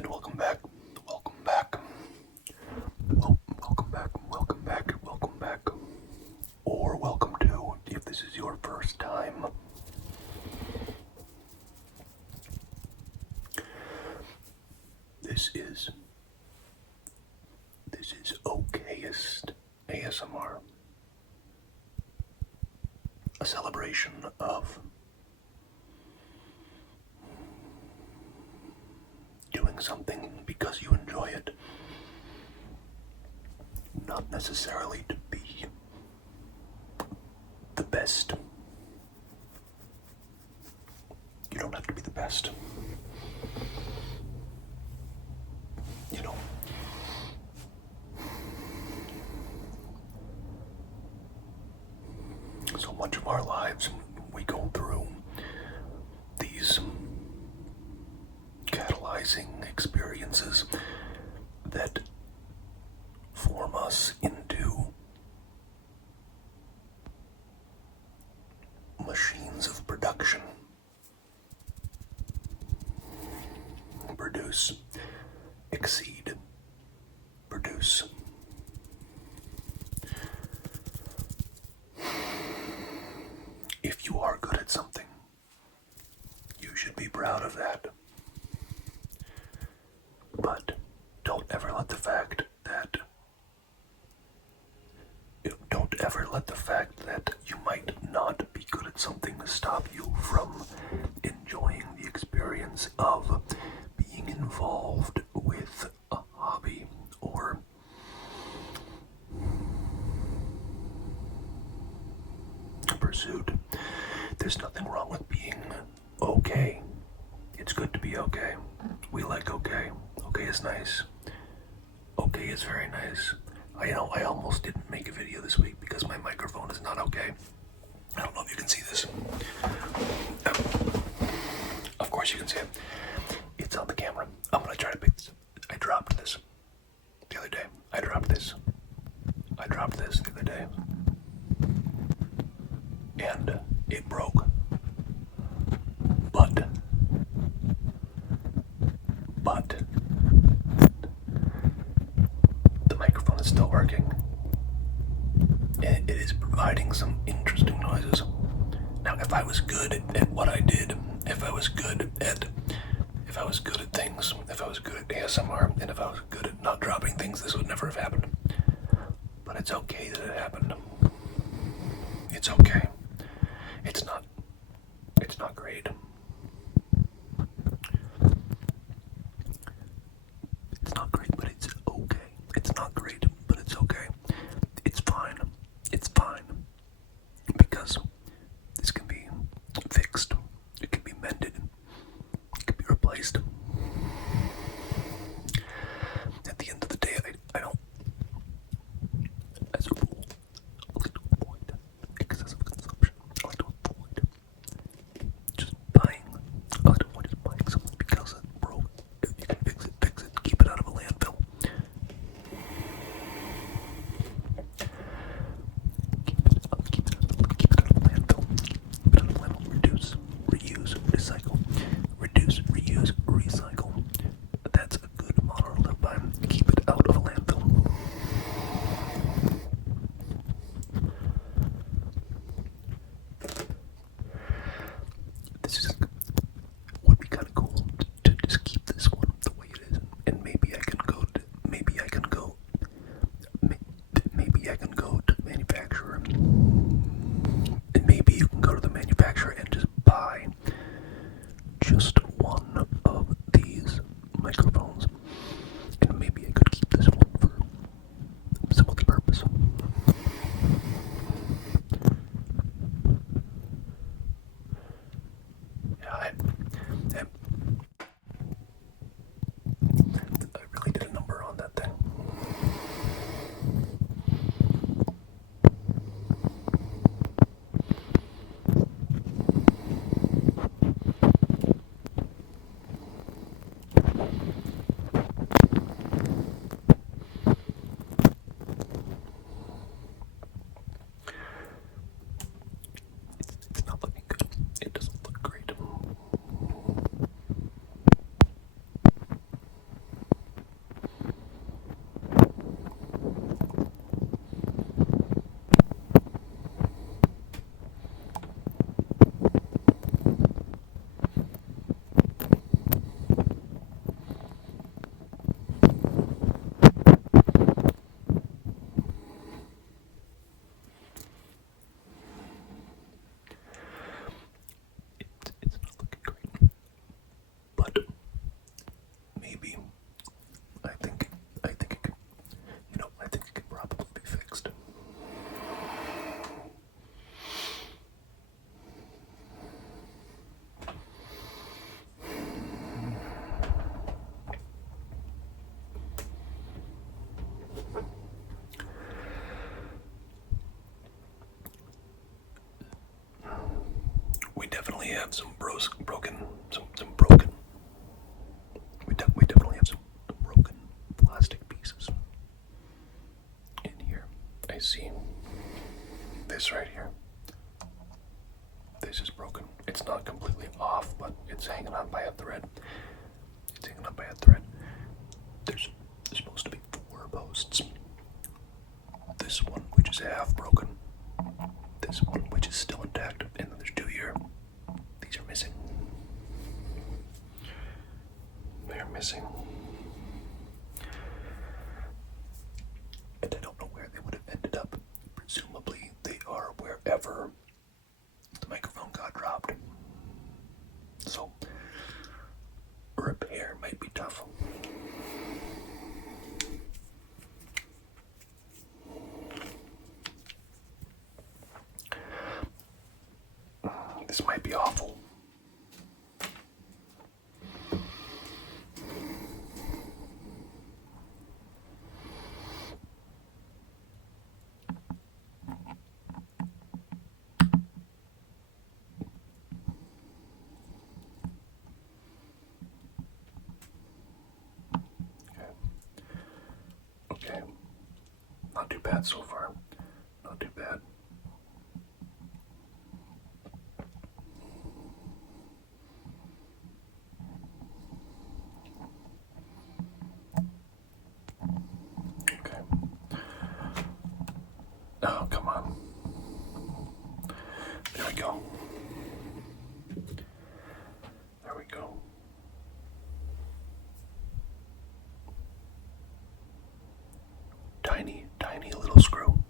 And welcome back. Welcome back. Welcome back. Or welcome to, if this is your first time. This is okayest ASMR. A celebration of doing something because you enjoy it. Not necessarily to be the best. You don't have to be the best. You know, so much of our lives we go through these catalyzing experiences that form us into machines of production. Produce, exceed, produce. If you are good at something, you should be proud of that. But don't ever let the fact that you might not be good at something stop you from enjoying the experience of being involved with a hobby or a pursuit. There's nothing wrong with being okay. It's good to be okay. We like okay. Okay is nice. Okay is very nice. I know I almost didn't make a video this week because my microphone is not okay. I don't know if you can see this. Of course you can see it. It's on the camera. I'm gonna try to pick this up. I dropped this the other day. I dropped this the other day. And it broke. But the microphone is still working. And it is providing some interesting noises. Now, if I was good at what I did, if I was good at things, if I was good at ASMR, and if I was good at not dropping things, this would never have happened. But it's okay that it happened. It's okay. It's not great. It's not great, but it's okay. It's not great, but it's okay. It's fine. It's fine. Because this can be fixed. It can be mended. It can be replaced. At the end of the day, I don't, as a rule, I like to avoid excessive consumption. I like to avoid just buying. I like to avoid just buying something because it broke. If you can fix it, keep it out of a landfill. Keep it out of a landfill. Keep it out of a landfill. Reduce, reuse, recycle. Reduce, reuse, recycle. That's a good motto to live by. Keep it out of a landfill. This is would be kind of cool to just keep this one the way it is, and maybe I can go to the manufacturer, and maybe you can go to the manufacturer and just buy just one of these microphones, and maybe I could keep this one for some other purpose. Yeah, I really did a number on that thing. It's not looking good. It doesn't look great. have some broken. We definitely have some broken plastic pieces in here. I see this right here. This is broken. It's not completely off, but it's hanging on by a thread. There's supposed to be 4 posts. This one, which is half broken. This one, which is still intact. And then there's 2 here. These are missing. They're missing. And I don't know where they would have ended up. Presumably, they are wherever the microphone got dropped. So, repair might be tough. This might be awful. Okay. Not too bad so far. Not too bad. Okay. Oh, come on. There we go. There we go. Tiny little screw.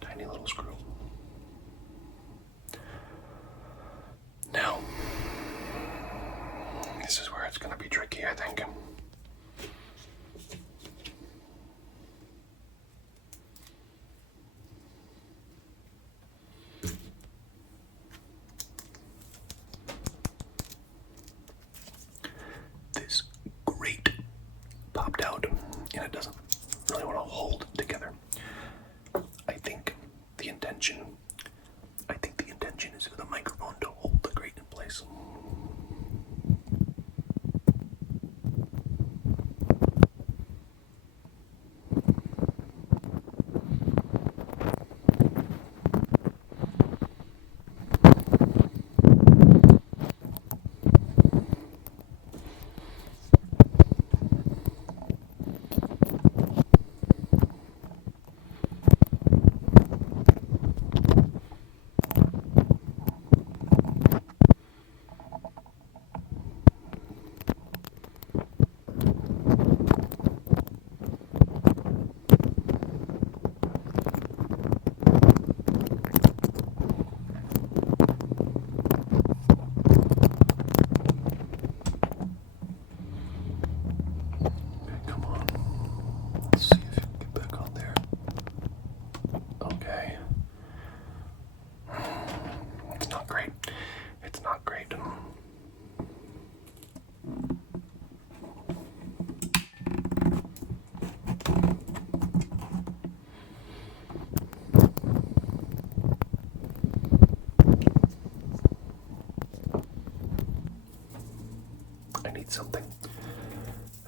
Tiny little screw. Now, this is where it's going to be tricky, I think. This grate popped out, and it doesn't really want to hold together. I think the intention is for the microphone to hold the grate in place.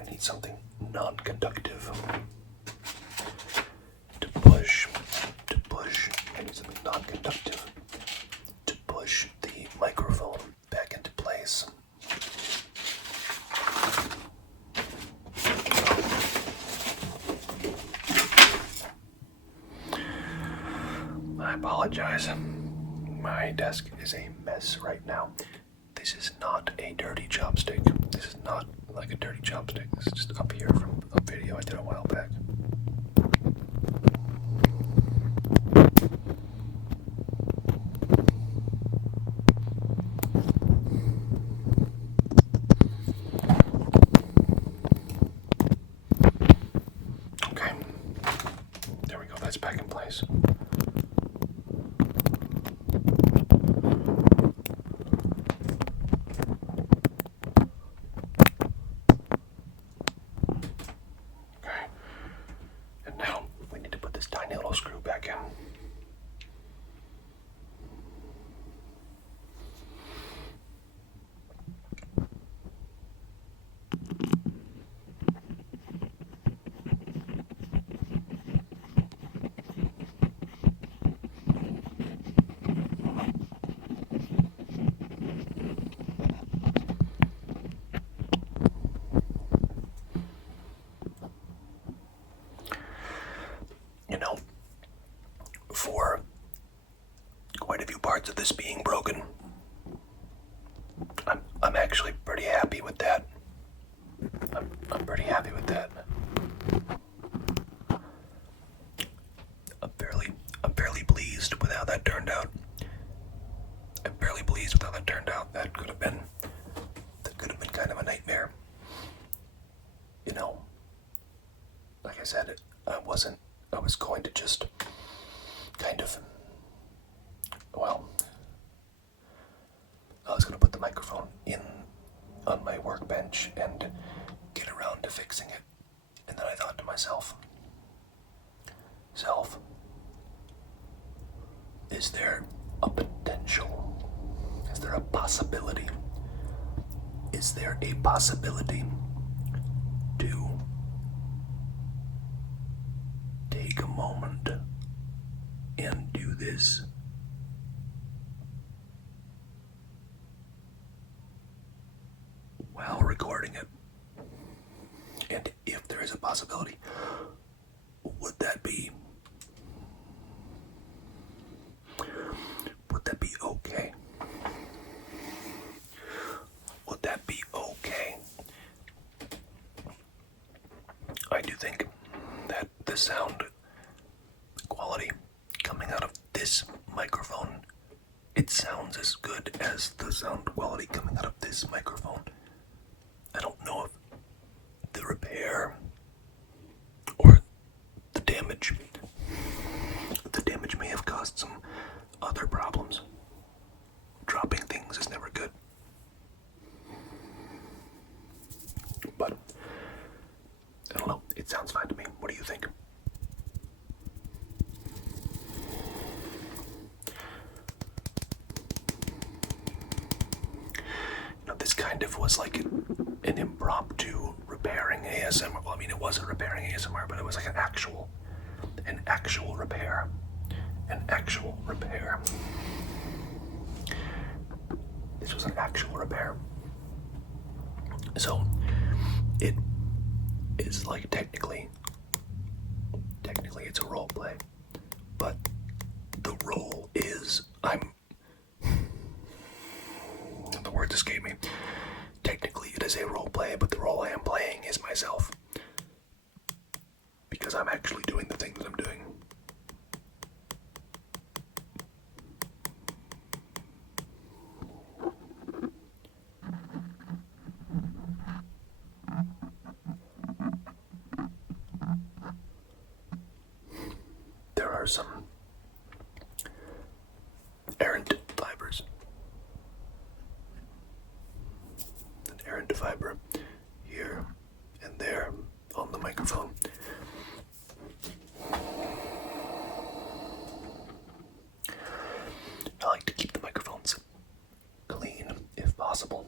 I need something non-conductive to push. I need something non-conductive to push the microphone back into place. I apologize. My desk is a mess right now. This is not a dirty chopstick. This is not like a dirty chopstick. This is just up here from a video I did a while back. Okay. There we go. That's back in place. this being broken. I'm actually pretty happy with that. I'm pretty happy with that. I'm fairly pleased with how that turned out. I'm fairly pleased with how that turned out. That could have been kind of a nightmare. You know, like I said, I was going to just kind of, well, I was going to put the microphone in on my workbench and get around to fixing it. And then I thought to myself, is there a potential? Is there a possibility? Is there a possibility to take a moment and do this while recording it? And if there is a possibility, would that be okay? Would that be okay? I do think that the sound quality coming out of this microphone, it sounds as good as the sound quality coming out of this microphone. I don't know if the repair or the damage may have caused some other problems. Dropping things is never good. But I don't know, it sounds fine to me. What do you think? This kind of was like an impromptu repairing ASMR. Well, I mean, it wasn't repairing ASMR, but it was like an actual repair. An actual repair. This was an actual repair. So, it is like technically it's a role play, but the role is, the words escape me. Technically it is a role play, but the role I am playing is myself. Because I'm actually doing the thing that I'm doing. There are some errant fibers. An errant fiber here and there on the microphone. I like to keep the microphones clean if possible.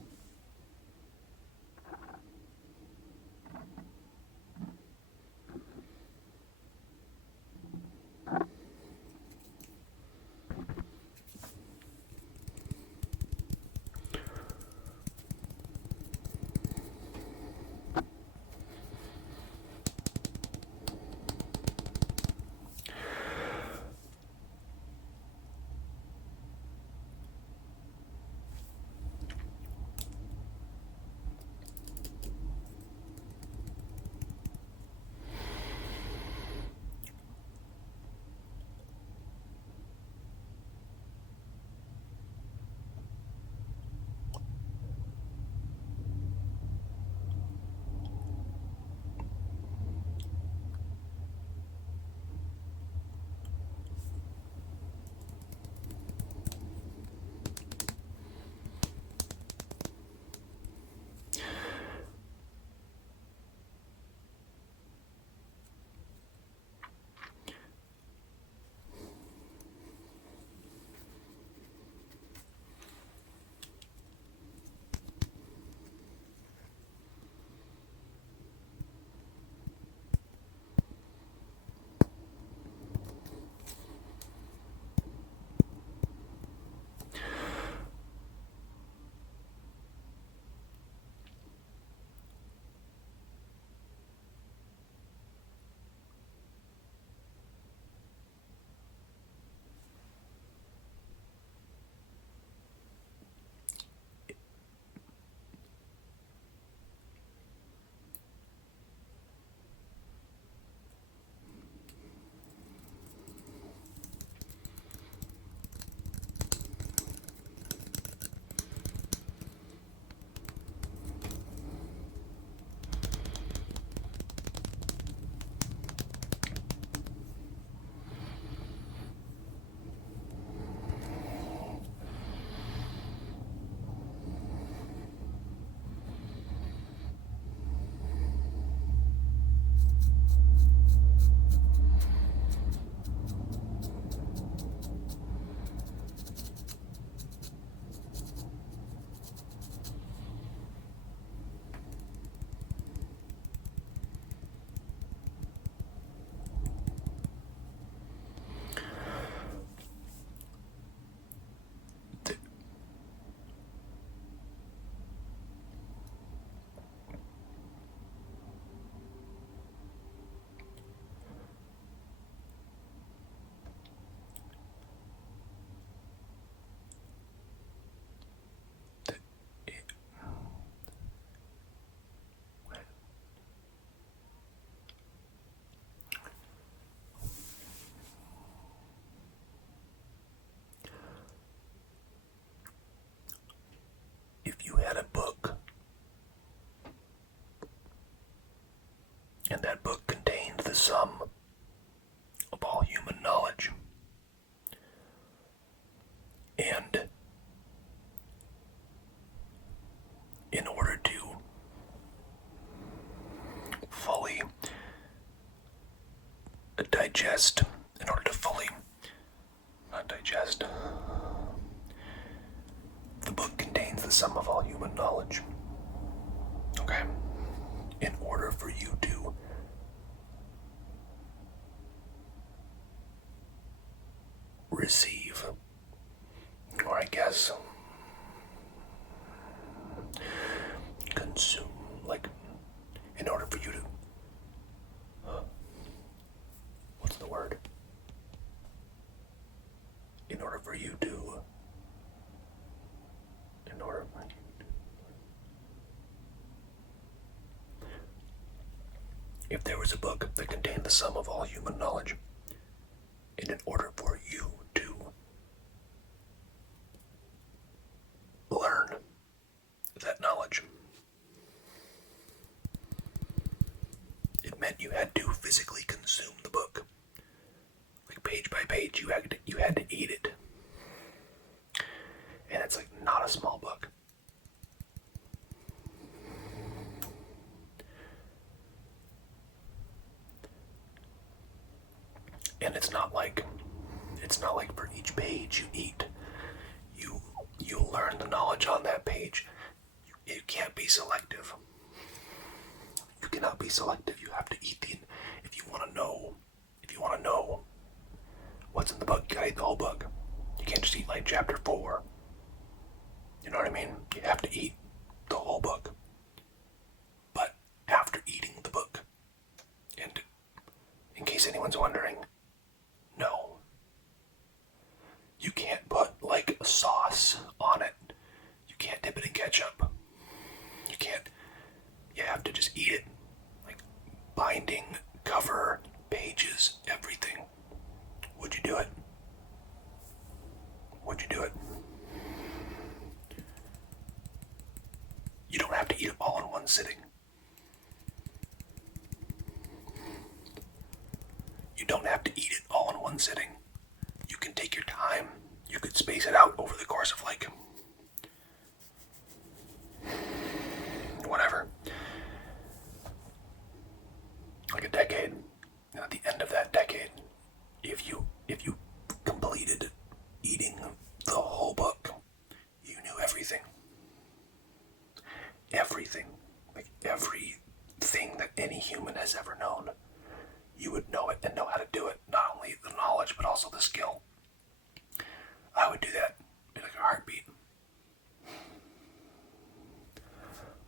sum of all human knowledge. And in order to fully digest, not digest, the book contains the sum of all human knowledge. Okay? In order for you to receive, or I guess consume, like, in order for you to, what's the word? In order for you to, if there was a book that contained the sum of all human knowledge, and in order for you to learn that knowledge, it meant you had to physically consume the book. Like page by page, you had to eat it. And it's like not a small book. And it's not like for each page you eat, you learn the knowledge on that page. You can't be selective. You cannot be selective. You have to eat if you want to know what's in the book, you gotta eat the whole book. You can't just eat like chapter 4. You know what I mean? You have to eat the whole book. But after eating the book, and in case anyone's wondering, no. You can't put like a sauce on it. You can't dip it in ketchup. You have to just eat it. Like binding, cover, pages, everything. Would you do it? Would you do it? You don't have to eat it all in one sitting. You don't have to eat it all in one sitting. You can take your time. You could space it out over the course of like whatever, like a decade. And at the end of that decade, if you completed eating the whole book, you knew everything. Everything. Like everything that any human has ever known. You would know it and know how to do it. Not only the knowledge, but also the skill. I would do that in like a heartbeat.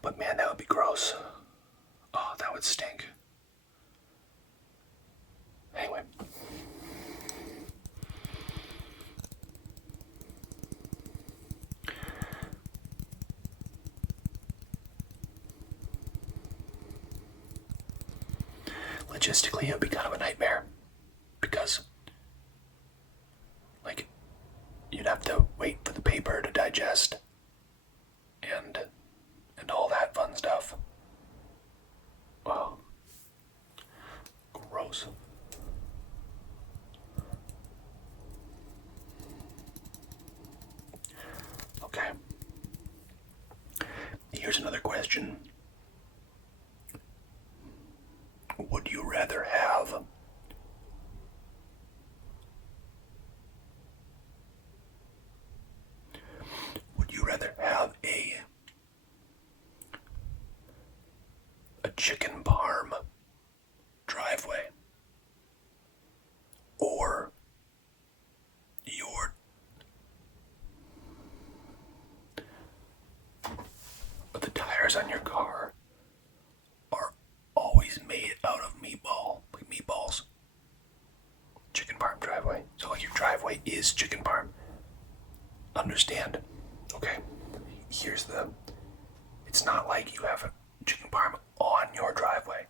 But man, that would be gross. Oh, that would stink. Anyway. Logistically, it would be kind of a nightmare. Because, like, you'd have to wait for the paper to digest. And all that fun stuff. Wow. Gross. Okay. Here's another question. Would you rather have a chicken parm driveway, or the tires on your car are always made out of meatballs? Chicken parm driveway. So like your driveway is chicken parm. Understand? Okay. It's not like you have a chicken parm on your driveway.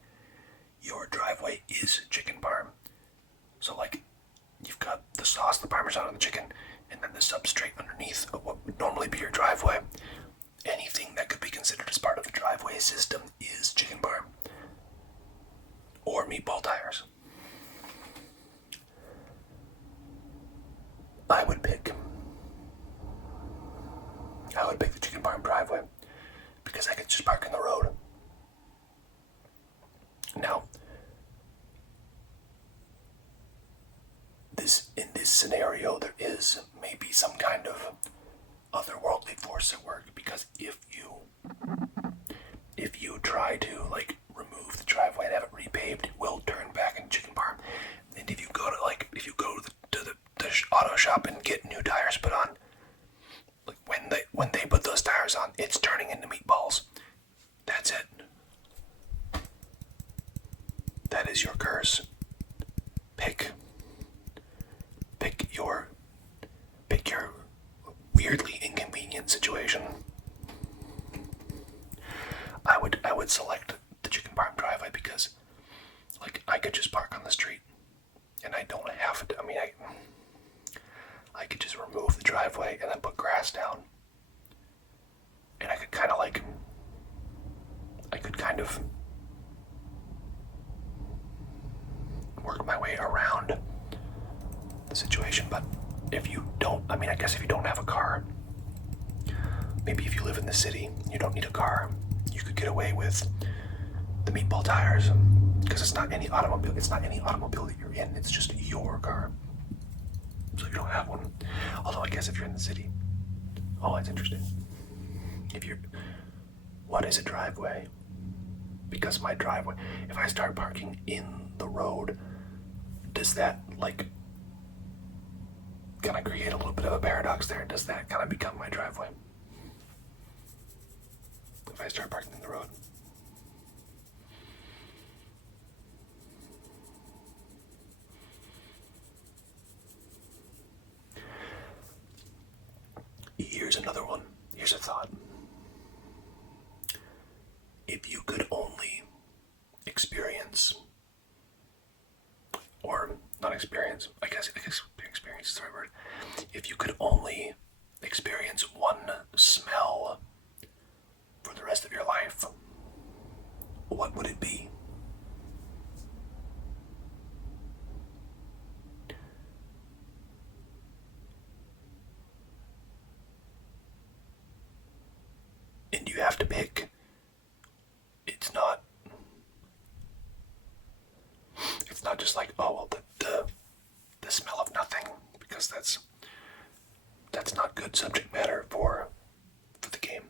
Your driveway is chicken parm. So like you've got the sauce, the parmesan on the chicken, and then the substrate underneath of what would normally be your driveway. Anything that could be considered as part of the driveway system is chicken parm. Or meatball tires. I would pick the chicken farm driveway because I could just park in the road. Now, in this scenario, there is maybe some kind of otherworldly force at work, because if you try to like remove the driveway and have it repaved, it will turn back into chicken farm. And if you go to the auto shop and get new tires put on, like when they put those tires on, it's turning into meatballs. That's it. That is your curse. Pick your weirdly inconvenient situation. I would select the chicken farm driveway because, like, I could just park on the street, and I don't have to. I mean, I could just remove the driveway and then put grass down, and I could kind of work my way around the situation. But if you don't, I mean, I guess if you don't have a car, maybe if you live in the city, you don't need a car, you could get away with the meatball tires, because it's not any automobile that you're in, it's just your car. So you don't have one. Although I guess if you're in the city, oh, that's interesting. What is a driveway? Because my driveway, if I start parking in the road, does that like kind of create a little bit of a paradox there? Does that kind of become my driveway if I start parking in the road? Here's another one. Here's a thought. If you could only experience, or not experience, I guess experience is the right word. If you could only experience one smell for the rest of your life, what would it be? And you have to pick. It's not just like, oh well, the smell of nothing, because that's not good subject matter for the game.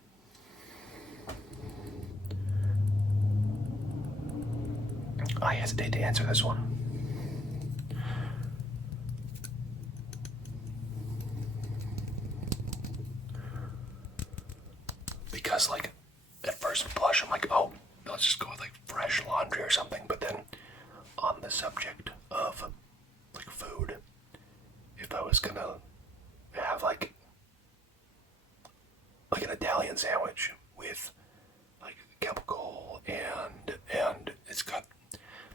I hesitate to answer this one. Because, like, at first blush, I'm like, oh, let's just go with, like, fresh laundry or something. But then, on the subject of, like, food, if I was gonna have, like an Italian sandwich with, like, gabagool, and it's got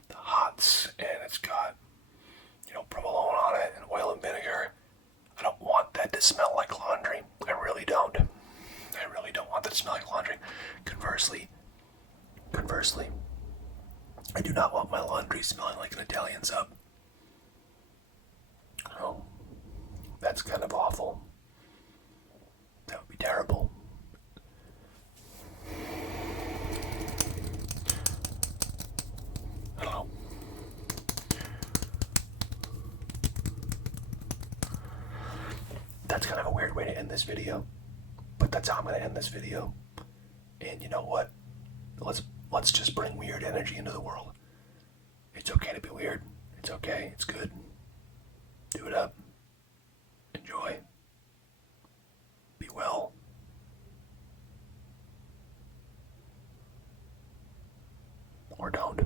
the hots, and it's got, provolone on it, and oil and vinegar. I don't want that to smell like laundry. I really don't. I really don't want that to smell like laundry. Conversely, I do not want my laundry smelling like an Italian sub. Oh, that's kind of awful. That would be terrible. I don't know. That's kind of a weird way to end this video, but that's how I'm going to end this video. And you know what? Let's just bring weird energy into the world. It's okay to be weird. It's okay. It's good. Do it up. Enjoy. Be well. Or don't.